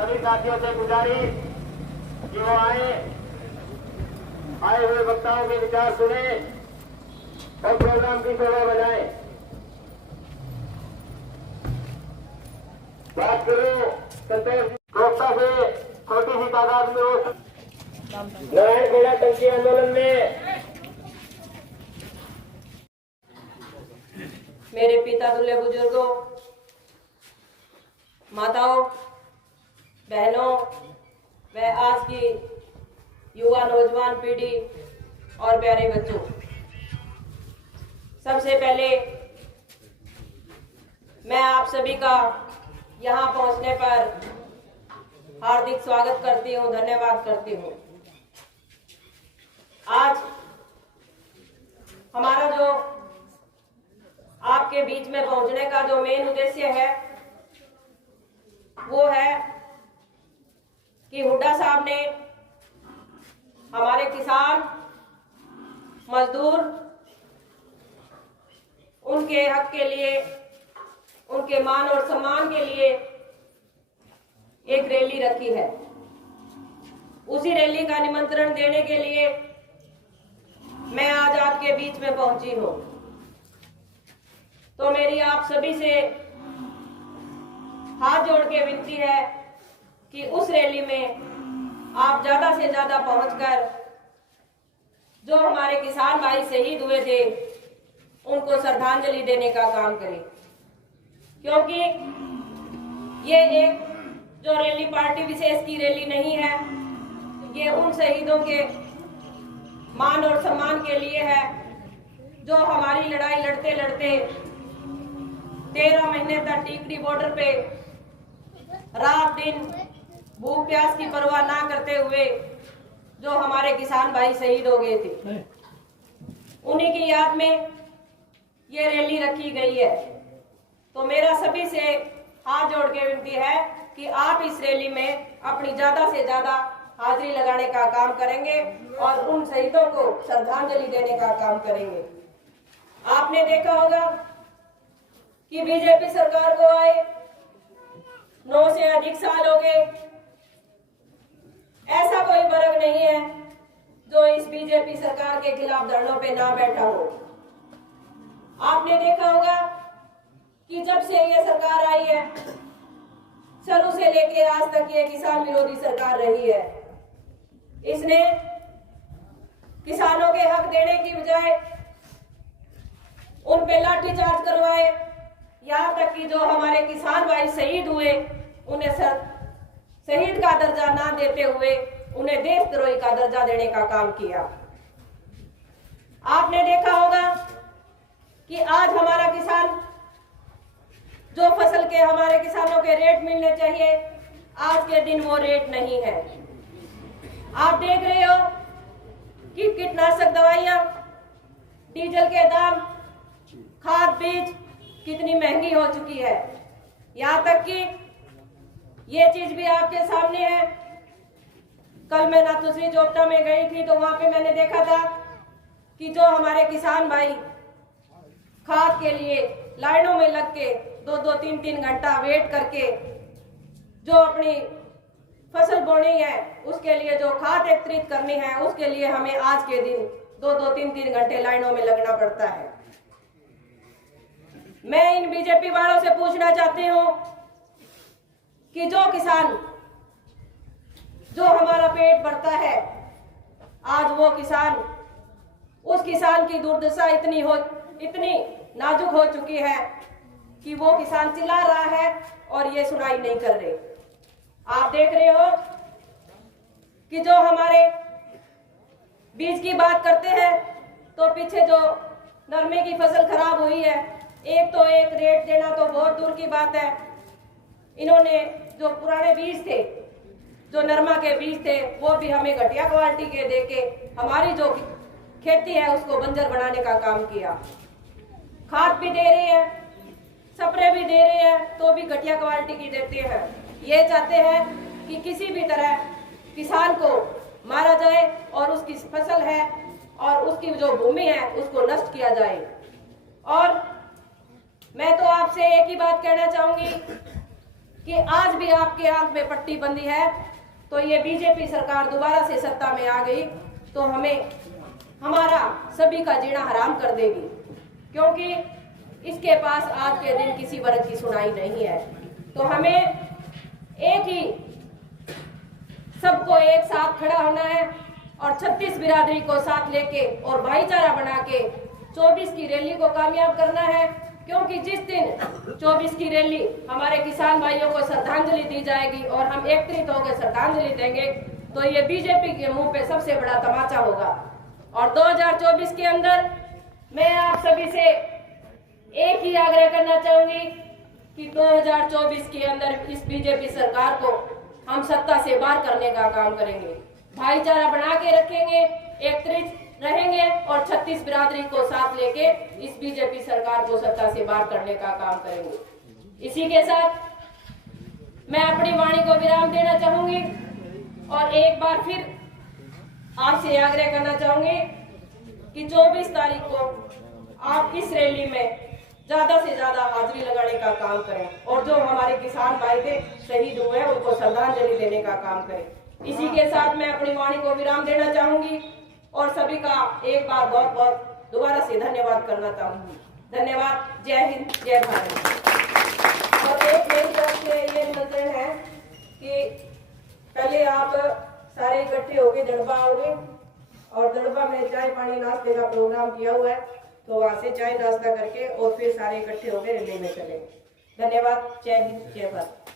सभी साथियों से गुजारिश कि वो आए हुए वक्ताओं के विचार सुने और प्रोग्राम की शोभा बढ़ाएं। बात करो संतोष कोफ्ता से छोटी सी तादाद में हो नारायणखेड़ा टंकी आंदोलन में मेरे पिता तुल्य बुजुर्गों, माताओं, बहनों व आज की युवा नौजवान पीढ़ी और प्यारे बच्चों, सबसे पहले मैं आप सभी का यहाँ पहुँचने पर हार्दिक स्वागत करती हूँ, धन्यवाद करती हूँ। आज हमारा जो आपके बीच में पहुंचने का जो मेन उद्देश्य है वो है कि हुड्डा साहब ने हमारे किसान मजदूर उनके हक के लिए, उनके मान और सम्मान के लिए एक रैली रखी है। उसी रैली का निमंत्रण देने के लिए मैं आज आपके बीच में पहुंची हूं। तो मेरी आप सभी से हाथ जोड़ के विनती है कि उस रैली में आप ज्यादा से ज्यादा पहुंचकर जो हमारे किसान भाई शहीद हुए थे उनको श्रद्धांजलि देने का काम करें, क्योंकि ये एक जो रैली पार्टी विशेष की रैली नहीं है, ये उन शहीदों के मान और सम्मान के लिए है जो हमारी लड़ाई लड़ते लड़ते 13 महीने तक टीकरी बॉर्डर पे रात दिन भूख प्यास की परवाह ना करते हुए जो हमारे किसान भाई शहीद हो गए थे, उन्हीं की याद में ये रैली रखी गई है। तो मेरा सभी से हाथ जोड़ के विनती है कि आप इस रैली में अपनी ज्यादा से ज्यादा हाजिरी लगाने का काम करेंगे और उन शहीदों को श्रद्धांजलि देने का काम करेंगे। आपने देखा होगा कि बीजेपी सरकार को आए 9 से अधिक साल हो गए, ऐसा कोई वर्ग नहीं है जो इस बीजेपी सरकार के खिलाफ धरनों पे ना बैठा हो। आपने देखा होगा कि जब से ये सरकार आई है, शुरू से लेके आज तक ये किसान विरोधी सरकार रही है। इसने किसानों के हक देने की बजाय उन पे लाठीचार्ज करवाए, यहाँ तक कि जो हमारे किसान भाई शहीद हुए उन्हें शहीद का दर्जा ना देते हुए उन्हें देशद्रोही का दर्जा देने का काम किया। आपने देखा होगा कि आज हमारा किसान जो फसल के हमारे किसानों के रेट मिलने चाहिए, आज के दिन वो रेट नहीं है। आप देख रहे हो कि कीटनाशक दवाइयां, डीजल के दाम, खाद बीज कितनी महंगी हो चुकी है। यहाँ तक कि ये चीज भी आपके सामने है। कल मैं नाथुश्री जोपटा में गई थी तो वहां पे मैंने देखा था कि जो हमारे किसान भाई खाद के लिए लाइनों में लग के 2-2, 3-3 घंटा वेट करके जो अपनी फसल बोनी है, उसके लिए जो खाद एकत्रित करनी है, उसके लिए हमें आज के दिन 2-2, 3-3 घंटे लाइनों में लगना पड़ता है। मैं इन बीजेपी वालों से पूछना चाहती हूँ कि जो किसान, जो हमारा पेट भरता है, आज वो किसान, उस किसान की दुर्दशा इतनी नाजुक हो चुकी है कि वो किसान चिल्ला रहा है और ये सुनाई नहीं कर रहे। आप देख रहे हो कि जो हमारे बीज की बात करते हैं तो पीछे जो नरमे की फसल खराब हुई है, एक तो एक रेट देना तो बहुत दूर की बात है। इन्होंने जो पुराने बीज थे, जो नरमा के बीज थे, वो भी हमें घटिया क्वालिटी के देके हमारी जो खेती है उसको बंजर बनाने का काम किया। खाद भी दे रहे हैं, स्प्रे भी दे रहे हैं, तो भी घटिया क्वालिटी की देते हैं। ये चाहते हैं कि किसी भी तरह किसान को मारा जाए और उसकी फसल है और उसकी जो भूमि है उसको नष्ट किया जाए। और मैं तो आपसे एक ही बात कहना चाहूंगी कि आज भी आपके आंख में पट्टी बंदी है, तो ये बीजेपी सरकार दोबारा से सत्ता में आ गई तो हमें हमारा सभी का जीना हराम कर देगी, क्योंकि इसके पास आज के दिन किसी वर्ग की सुनाई नहीं है। तो हमें एक ही सबको एक साथ खड़ा होना है और 36 बिरादरी को साथ लेके और भाईचारा बना के 24 की रैली को कामयाब करना है, क्योंकि जिस दिन 24 की रैली हमारे किसान भाइयों को श्रद्धांजलि दी जाएगी और हम एकत्रित होकर श्रद्धांजलि देंगे, तो ये बीजेपी के मुंह पे सबसे बड़ा तमाचा होगा। और 2024 के अंदर मैं आप सभी से एक ही आग्रह करना चाहूंगी कि 2024 के अंदर इस बीजेपी सरकार को हम सत्ता से बाहर करने का काम करेंगे, भाईचारा बना के रखेंगे, एकत्रित रहेंगे और 36 बिरादरी को साथ लेके इस बीजेपी सरकार को सत्ता से बाहर करने का काम करेंगे। इसी के साथ मैं अपनी वाणी को विराम देना चाहूंगी और एक बार फिर आपसे आग्रह करना चाहूंगी कि 24 तारीख को आप इस रैली में ज्यादा से ज्यादा हाजिरी लगाने का काम करें और जो हमारे किसान भाई थे शहीद हुए उनको श्रद्धांजलि देने का काम करें। इसी के साथ मैं अपनी वाणी को विराम देना चाहूंगी और सभी का एक बार बहुत बहुत दोबारा से धन्यवाद करना चाहूंगी। धन्यवाद। जय हिंद, जय भारत। और एक मेरी तरफ से ये निमंत्रण है कि पहले आप सारे इकट्ठे होके दड़बा आओगे और दड़बा में चाय पानी नाश्ते का प्रोग्राम किया हुआ है, तो वहां से चाय नाश्ता करके और फिर सारे इकट्ठे होकर रैली में चलेंगे। धन्यवाद। जय हिंद, जय भारत।